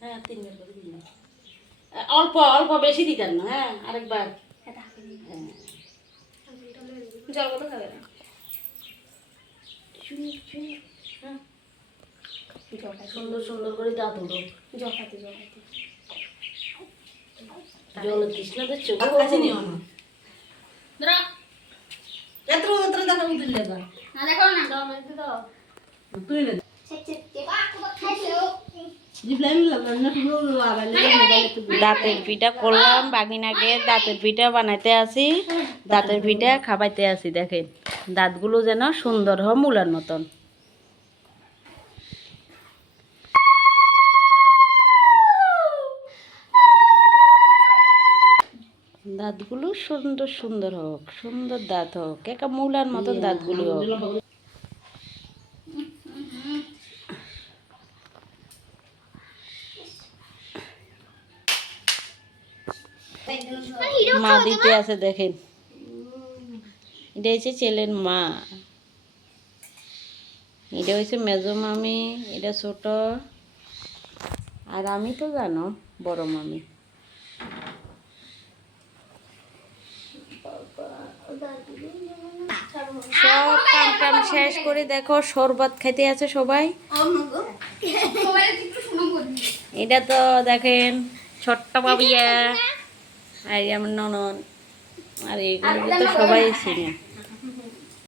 হ্যাঁ 3 বার করে দিলাম। অল্প অল্প বেশি দিতেন না। হ্যাঁ আরেকবার। জল কত খাবে না? হ্যাঁ সুন্দর সুন্দর করে দাঁত উঠো। জল খাতে জল খাতে জলের তৃষ্ণাতে চোখ কাছে নিও না। ধরো এত এত দেখা উঠলে না। না দেখো না জল মেরে দাও। তুই না দাঁতের পিঠা করলাম, বাগিনাকে দাঁতের পিঠা বানাইতে আসি, দাঁতের পিঠা খাবাইতে আসি। দেখেন দাঁতগুলো যেন সুন্দর হয় মূলার মতন। দাঁতগুলো সুন্দর সুন্দর হোক, সুন্দর দাঁত হোক, একা মূলার মতন দাঁতগুলো হোক। মা দিতে আছে দেখেন, এটা হচ্ছে ছেলের মা, এটা হচ্ছে মেজো মামি, এটা ছোট, আর আমি তো জানো বড় মামি। সব কাম টাম শেষ করে দেখো শরবত খাইতে আছে সবাই। এটা তো দেখেন ছোট্ট বাবিয়া, আর আমার ননদ, আর এগুলো তো সবাই চিনে।